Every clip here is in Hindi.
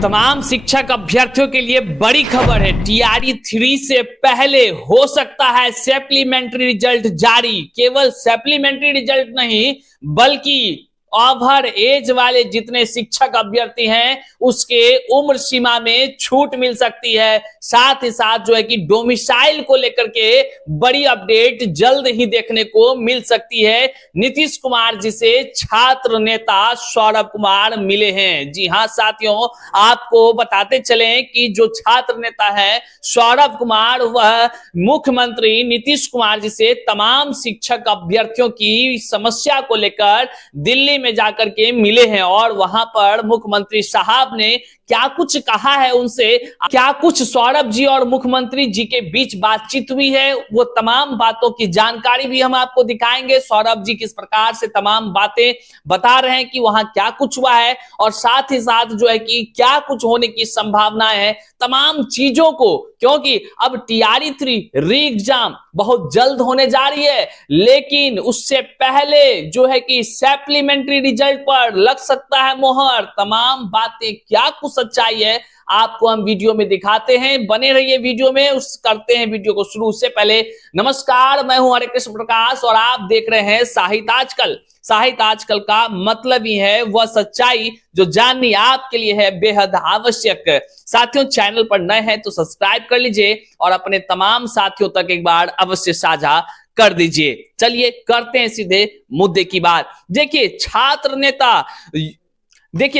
तमाम शिक्षक अभ्यर्थियों के लिए बड़ी खबर है। टीआरई 3 से पहले हो सकता है सप्लीमेंट्री रिजल्ट जारी। केवल सप्लीमेंट्री रिजल्ट नहीं बल्कि ओवर एज वाले जितने शिक्षक अभ्यर्थी हैं उसके उम्र सीमा में छूट मिल सकती है। साथ ही साथ जो है कि डोमिसाइल को लेकर के बड़ी अपडेट जल्द ही देखने को मिल सकती है। नीतीश कुमार जी से छात्र नेता सौरभ कुमार मिले हैं। जी हां साथियों, आपको बताते चलें कि जो छात्र नेता है सौरभ कुमार वह मुख्यमंत्री नीतीश कुमार जी से तमाम शिक्षक अभ्यर्थियों की समस्या को लेकर दिल्ली में जाकर के मिले हैं और वहां पर मुख्यमंत्री साहब ने क्या कुछ कहा है उनसे, क्या कुछ सौरभ जी और मुख्यमंत्री जी के बीच बातचीत हुई है, वो तमाम बातों की जानकारी भी हम आपको दिखाएंगे। सौरभ जी किस प्रकार से तमाम बातें बता रहे हैं कि वहां क्या कुछ हुआ है और साथ ही साथ जो है कि क्या कुछ होने की संभावनाएं है तमाम चीजों को, क्योंकि अब टीआरई 3 री एग्जाम बहुत जल्द होने जा रही है, लेकिन उससे पहले जो है कि सप्लीमेंट्री रिजल्ट पर लग सकता है मोहर। तमाम बातें क्या कुछ सच्चाई है आपको हम वीडियो में दिखाते हैं, बने रहिए वीडियो में। करते हैं वीडियो को शुरू। उससे पहले नमस्कार, मैं हूं हरे कृष्ण प्रकाश और आप देख रहे हैं साहित्य आजकल। साहित्य आजकल का मतलब ही है वह सच्चाई जो जाननी आपके लिए है बेहद आवश्यक। साथियों, चैनल पर नए हैं तो सब्सक्राइब कर लीजिए और अपने तमाम साथियों तक एक बार अवश्य साझा कर दीजिए। चलिए करते हैं सीधे मुद्दे की बात। देखिए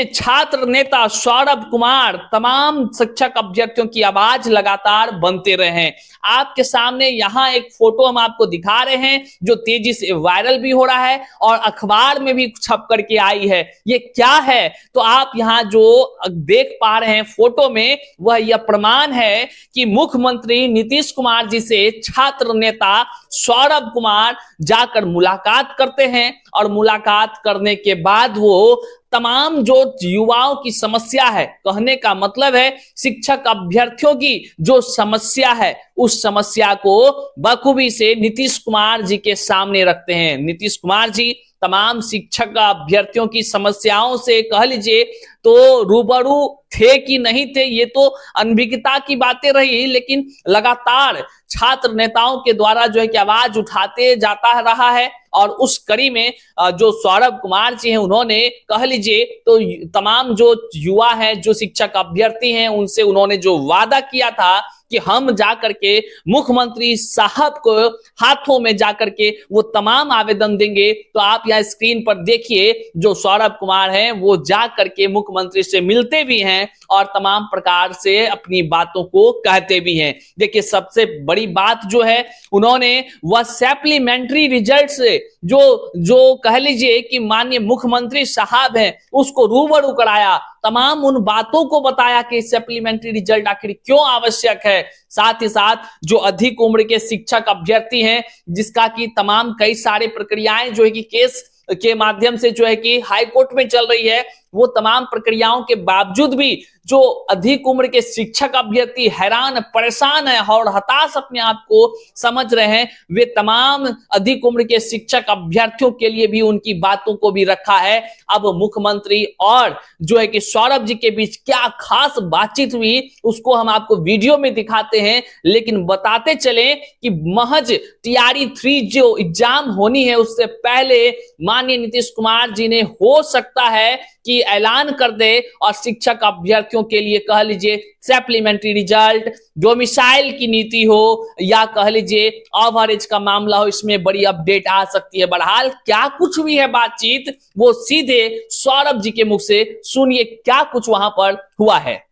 छात्र नेता सौरभ कुमार तमाम शिक्षक अभ्यर्थियों की आवाज लगातार बनते रहे हैं। आपके सामने यहाँ एक फोटो हम आपको दिखा रहे हैं जो तेजी से वायरल भी हो रहा है और अखबार में भी छप करके आई है। ये क्या है तो आप यहाँ जो देख पा रहे हैं फोटो में वह यह प्रमाण है कि मुख्यमंत्री नीतीश कुमार जी से छात्र नेता सौरभ कुमार जाकर मुलाकात करते हैं और मुलाकात करने के बाद वो तमाम जो युवाओं की समस्या है, कहने का मतलब है शिक्षक अभ्यर्थियों की जो समस्या है उस समस्या को बखूबी से नीतीश कुमार जी के सामने रखते हैं। नीतीश कुमार जी तमाम शिक्षक अभ्यर्थियों की समस्याओं से कह लीजिए तो रूबरू थे कि नहीं थे, ये तो अनभिज्ञता की बातें रही, लेकिन लगातार छात्र नेताओं के द्वारा जो है कि आवाज उठाते जाता रहा है और उस कड़ी में जो सौरभ कुमार जी हैं उन्होंने कह लीजिए तो तमाम जो युवा हैं, जो शिक्षक अभ्यर्थी हैं, उनसे उन्होंने जो वादा किया था कि हम जाकर के मुख्यमंत्री साहब को हाथों में जाकर के वो तमाम आवेदन देंगे। तो आप यहाँ स्क्रीन पर देखिए जो सौरभ कुमार हैं वो जाकर के मुख्यमंत्री से मिलते भी हैं और तमाम प्रकार से अपनी बातों को कहते भी हैं। देखिए सबसे बड़ी बात जो है उन्होंने वह सप्लीमेंट्री रिजल्ट से जो कह लीजिए कि माननीय मुख्यमंत्री साहब हैं उसको रूबरू कराया, तमाम उन बातों को बताया कि सप्लीमेंट्री रिजल्ट आखिर क्यों आवश्यक है। साथ ही साथ जो अधिक उम्र के शिक्षक अभ्यर्थी हैं जिसका कि तमाम कई सारे प्रक्रियाएं जो है कि केस के माध्यम से जो है कि हाई कोर्ट में चल रही है, वो तमाम प्रक्रियाओं के बावजूद भी जो अधिक उम्र के शिक्षक अभ्यर्थी हैरान परेशान है और हताश अपने आप को समझ रहे हैं, वे तमाम अधिक उम्र के शिक्षक अभ्यर्थियों के लिए भी उनकी बातों को भी रखा है। अब मुख्यमंत्री और जो है कि सौरभ जी के बीच क्या खास बातचीत हुई उसको हम आपको वीडियो में दिखाते हैं, लेकिन बताते चले कि महज टीआरई 3 जो एग्जाम होनी है उससे पहले माननीय नीतीश कुमार जी ने हो सकता है कि ऐलान कर दे और शिक्षक अभ्यर्थियों के लिए कह लीजिए सप्लीमेंट्री रिजल्ट, डोमिसाइल की नीति हो या कह लीजिए ओवरेज का मामला हो, इसमें बड़ी अपडेट आ सकती है। बहरहाल क्या कुछ भी है बातचीत वो सीधे सौरभ जी के मुख से सुनिए क्या कुछ वहां पर हुआ है।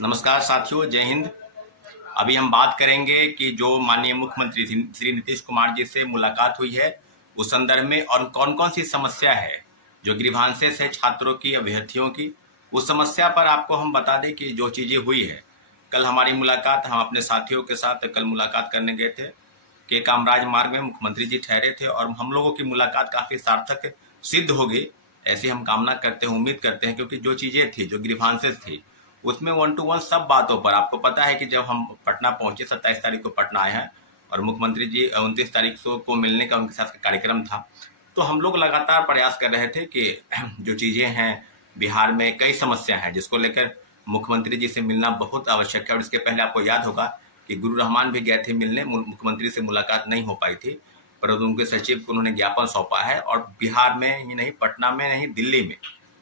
नमस्कार साथियों, जय हिंद। अभी हम बात करेंगे कि जो माननीय मुख्यमंत्री श्री नीतीश कुमार जी से मुलाकात हुई है उस संदर्भ में और कौन कौन सी समस्या है जो ग्रीवांसेस है छात्रों की, अभ्यर्थियों की, उस समस्या पर आपको हम बता दें कि जो चीज़ें हुई है। कल हमारी मुलाकात, हम अपने साथियों के साथ कल मुलाकात करने गए थे के कामराज मार्ग में, मुख्यमंत्री जी ठहरे थे और हम लोगों की मुलाकात काफ़ी सार्थक सिद्ध हो गई, ऐसी हम कामना करते हैं, उम्मीद करते हैं, क्योंकि जो चीज़ें थी, जो ग्रीवांसेस थी, उसमें 1 to 1 सब बातों पर आपको पता है कि जब हम पटना पहुंचे 27 तारीख को पटना आए हैं और मुख्यमंत्री जी 29 तारीख को मिलने का उनके साथ कार्यक्रम था, तो हम लोग लगातार प्रयास कर रहे थे कि जो चीज़ें हैं बिहार में कई समस्या है जिसको लेकर मुख्यमंत्री जी से मिलना बहुत आवश्यक है। और इसके पहले आपको याद होगा कि गुरु रहमान भी गए थे मिलने, मुख्यमंत्री से मुलाकात नहीं हो पाई थी, परंतु उनके सचिव को उन्होंने ज्ञापन सौंपा है और बिहार में ही नहीं, पटना में नहीं, दिल्ली में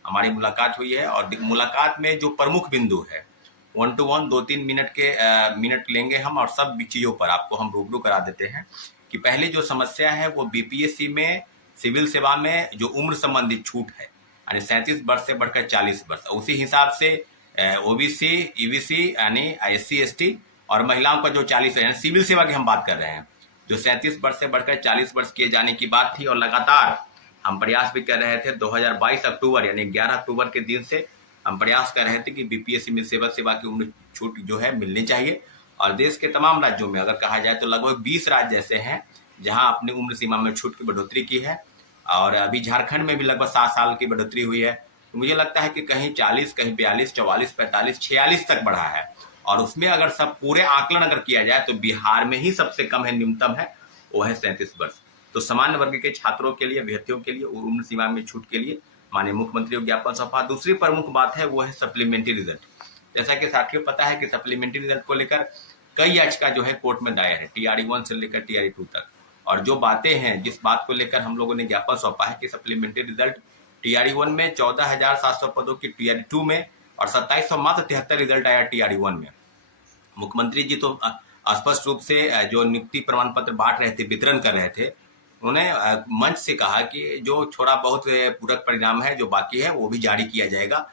हमारी मुलाकात हुई है। और मुलाकात में जो प्रमुख बिंदु है 1 to 1 2-3 मिनट लेंगे हम और सब चीज़ों पर आपको हम रूबरू करा देते हैं कि पहले जो समस्या है वो बीपीएससी में सिविल सेवा में जो उम्र संबंधित छूट है, यानी 37 वर्ष से बढ़कर 40 वर्ष, उसी हिसाब से ओबीसी, ईबीसी यानी SC ST और महिलाओं का जो 40 है, सिविल सेवा की हम बात कर रहे हैं, जो 37 वर्ष से बढ़कर 40 वर्ष किए जाने की बात थी। और लगातार हम प्रयास भी कर रहे थे। 2022 अक्टूबर यानी 11 अक्टूबर के दिन से हम प्रयास कर रहे थे कि बीपीएससी में सिविल सेवा की उम्र छूट जो है मिलनी चाहिए। और देश के तमाम राज्यों में अगर कहा जाए तो लगभग 20 राज्य ऐसे हैं जहां अपनी उम्र सीमा में छूट की बढ़ोतरी की है। और अभी झारखंड में भी लगभग 7 साल की बढ़ोतरी हुई है। तो मुझे लगता है कि कहीं 40, कहीं 42, 44, 45, 46 तक बढ़ा है। और उसमें अगर सब पूरे आकलन अगर किया जाए तो बिहार में ही सबसे कम है, न्यूनतम है, वो है 37 वर्ष। तो सामान्य वर्ग के छात्रों के लिए, अभ्यर्थियों के लिए उम्र सीमा में छूट के लिए माननीय मुख्यमंत्री को ज्ञापन सौंपा। दूसरी प्रमुख बात है वो है सप्लीमेंट्री रिजल्ट। जैसा कि साथियों पता है कि सप्लीमेंट्री रिजल्ट को लेकर कई याचिका जो है कोर्ट में दायर है, TRE-1 से लेकर TRE-2 तक। और जो बातें हैं, जिस बात को लेकर हम लोगों ने ज्ञापन सौंपा है कि सप्लीमेंट्री रिजल्ट TRE-1 में 14,700 पदों की, TRE-2 में और 2773 रिजल्ट आया TRE-1 में। मुख्यमंत्री जी तो स्पष्ट रूप से जो नियुक्ति प्रमाण पत्र बांट रहे थे, वितरण कर रहे थे, उन्होंने मंच से कहा कि जो थोड़ा बहुत पूरक परिणाम है जो बाकी है वो भी जारी किया जाएगा,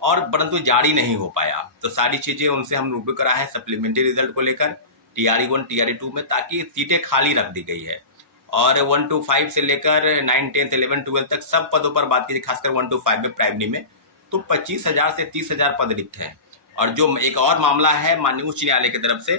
और परंतु जारी नहीं हो पाया। तो सारी चीजें उनसे हम रूबरू करा है सप्लीमेंट्री रिजल्ट को लेकर TRE-1, TRE-2 में, ताकि सीटें खाली रख दी गई है। और 1 to 5 से लेकर 9, 10, 11, 12 तक सब पदों पर बात की, खासकर 1 to 5 में प्राइमरी में तो 25,000 से 30,000 पद रिक्त हैं। और जो एक और मामला है माननीय उच्च न्यायालय की तरफ से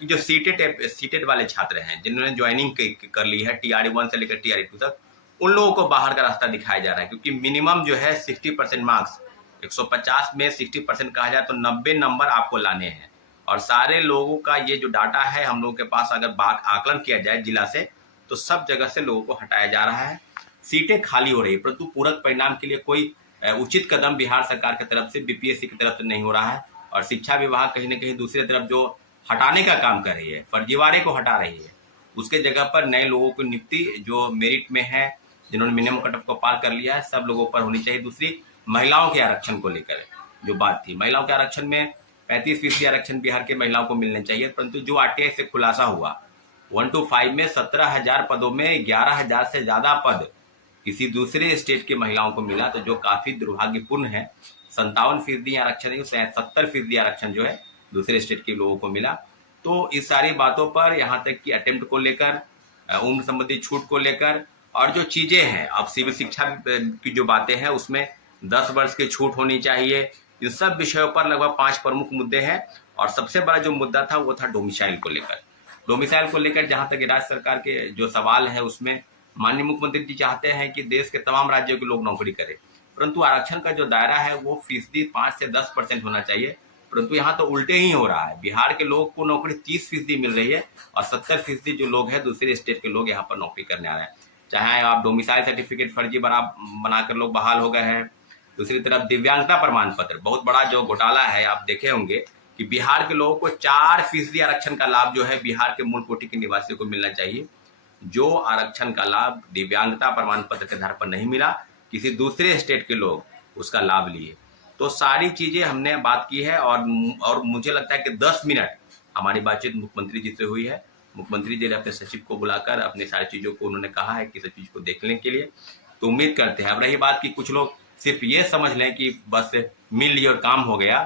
कि जो सीटेड वाले छात्र हैं जिन्होंने ज्वाइनिंग कर ली है TRE-1 से लेकर TRE-2 तक, उन लोगों को बाहर का रास्ता दिखाया जा रहा है, क्योंकि मिनिमम जो है 60% मार्क्स, 150 में 60% कहा जाए तो 90 नंबर आपको लाने हैं। और सारे लोगों का ये जो डाटा है हम लोगों के पास, अगर आकलन किया जाए जिला से, तो सब जगह से लोगों को हटाया जा रहा है, सीटें खाली हो रही है, परंतु पूरक परिणाम के लिए कोई उचित कदम बिहार सरकार की तरफ से, बीपीएससी की तरफ से नहीं हो रहा है। और शिक्षा विभाग कहीं ना कहीं दूसरी तरफ जो हटाने का काम कर रही है, फर्जीवाड़े को हटा रही है, उसके जगह पर नए लोगों की नियुक्ति जो मेरिट में है, जिन्होंने मिनिमम कट ऑफ को पार कर लिया है, सब लोगों पर होनी चाहिए। दूसरी, महिलाओं के आरक्षण को लेकर जो बात थी, महिलाओं के आरक्षण में 35% आरक्षण बिहार के महिलाओं को मिलने चाहिए, परंतु जो RTI से खुलासा हुआ 1 to 5 में 17,000 पदों में 11,000 से ज्यादा पद किसी दूसरे स्टेट के महिलाओं को मिला, तो जो काफी दुर्भाग्यपूर्ण है। 57% आरक्षण, 70% आरक्षण जो है दूसरे स्टेट के लोगों को मिला। तो इस सारी बातों पर, यहाँ तक कि अटेम्प्ट को लेकर, उम्र संबंधी छूट को लेकर, और जो चीजें हैं, अब सिविल शिक्षा की जो बातें हैं उसमें 10 वर्ष की छूट होनी चाहिए, इन सब विषयों पर लगभग 5 प्रमुख मुद्दे हैं। और सबसे बड़ा जो मुद्दा था वो था डोमिसाइल को लेकर। डोमिसाइल को लेकर जहां तक राज्य सरकार के जो सवाल है उसमें माननीय मुख्यमंत्री जी चाहते हैं कि देश के तमाम राज्यों के लोग नौकरी करें, परंतु आरक्षण का जो दायरा है वो फीसदी 5 से 10% होना चाहिए, परंतु यहाँ तो उल्टे ही हो रहा है। बिहार के लोगों को नौकरी 30% मिल रही है और 70% जो लोग हैं दूसरे स्टेट के लोग यहाँ पर नौकरी करने आ रहे हैं। चाहे आप डोमिसाइल सर्टिफिकेट फर्जी बनाकर लोग बहाल हो गए हैं। दूसरी तरफ दिव्यांगता प्रमाण पत्र, बहुत बड़ा जो घोटाला है, आप देखे होंगे कि बिहार के लोगों को 4% आरक्षण का लाभ जो है बिहार के मूल कोटि के निवासियों को मिलना चाहिए। जो आरक्षण का लाभ दिव्यांगता प्रमाण पत्र के आधार पर नहीं मिला, किसी दूसरे स्टेट के लोग उसका लाभ लिए। तो सारी चीजें हमने बात की है और मुझे लगता है कि 10 मिनट हमारी बातचीत मुख्यमंत्री जी से हुई है। मुख्यमंत्री जी ने अपने सचिव को बुलाकर अपनी सारी चीजों को उन्होंने कहा है कि सब चीज को देखने के लिए, तो उम्मीद करते हैं। अब रही बात कि कुछ लोग सिर्फ ये समझ लें कि बस मिल लिया और काम हो गया,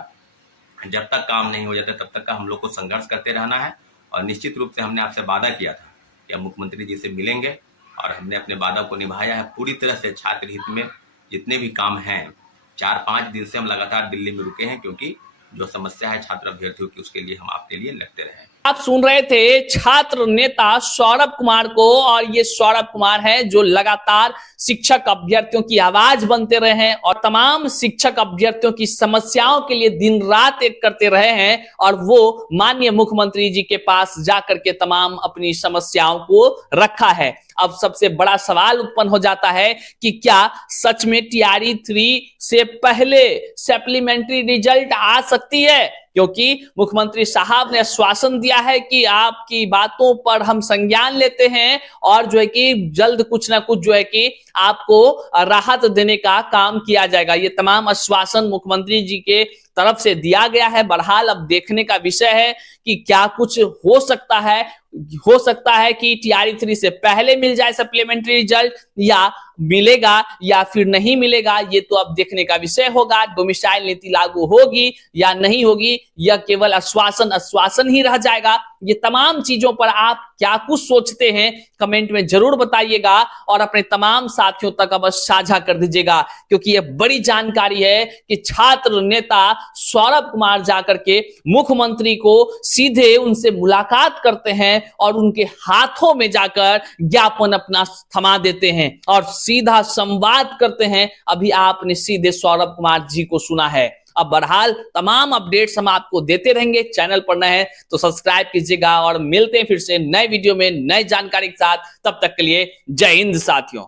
जब तक काम नहीं हो जाता तब तक का हम लोग को संघर्ष करते रहना है। और निश्चित रूप से हमने आपसे वादा किया था कि हम मुख्यमंत्री जी से मिलेंगे और हमने अपने वादा को निभाया है पूरी तरह से। छात्र हित में जितने भी काम हैं, 4-5 दिन से हम लगातार दिल्ली में रुके हैं, क्योंकि जो समस्या है छात्र अभ्यर्थियों की उसके लिए हम आपके लिए लगते रहे। आप सुन रहे थे छात्र नेता सौरभ कुमार को, और ये सौरभ कुमार है जो लगातार शिक्षक अभ्यर्थियों की आवाज बनते रहे हैं और तमाम शिक्षक अभ्यर्थियों की समस्याओं के लिए दिन रात एक करते रहे हैं। और वो माननीय मुख्यमंत्री जी के पास जाकर के तमाम अपनी समस्याओं को रखा है। अब सबसे बड़ा सवाल उत्पन्न हो जाता है कि क्या सच में TRE 3 से पहले सप्लीमेंट्री रिजल्ट आ सकती है, क्योंकि मुख्यमंत्री साहब ने आश्वासन दिया है कि आपकी बातों पर हम संज्ञान लेते हैं और जो है कि जल्द कुछ ना कुछ जो है कि आपको राहत देने का काम किया जाएगा। ये तमाम आश्वासन मुख्यमंत्री जी के तरफ से दिया गया है। बहरहाल अब देखने का विषय है कि क्या कुछ हो सकता है कि TRE 3 से पहले मिल जाए सप्लीमेंट्री रिजल्ट, या मिलेगा या फिर नहीं मिलेगा, ये तो अब देखने का विषय होगा। डोमिसाइल नीति लागू होगी या नहीं होगी, या केवल आश्वासन ही रह जाएगा। ये तमाम चीजों पर आप क्या कुछ सोचते हैं कमेंट में जरूर बताइएगा और अपने तमाम साथियों तक अवश्य साझा कर दीजिएगा, क्योंकि यह बड़ी जानकारी है कि छात्र नेता सौरभ कुमार जाकर के मुख्यमंत्री को सीधे उनसे मुलाकात करते हैं और उनके हाथों में जाकर ज्ञापन अपना थमा देते हैं और सीधा संवाद करते हैं। अभी आपने सीधे सौरभ कुमार जी को सुना है। अब बहरहाल तमाम अपडेट्स हम आपको देते रहेंगे। चैनल पर नए हैं तो सब्सक्राइब कीजिएगा और मिलते हैं फिर से नए वीडियो में नई जानकारी के साथ। तब तक के लिए जय हिंद साथियों।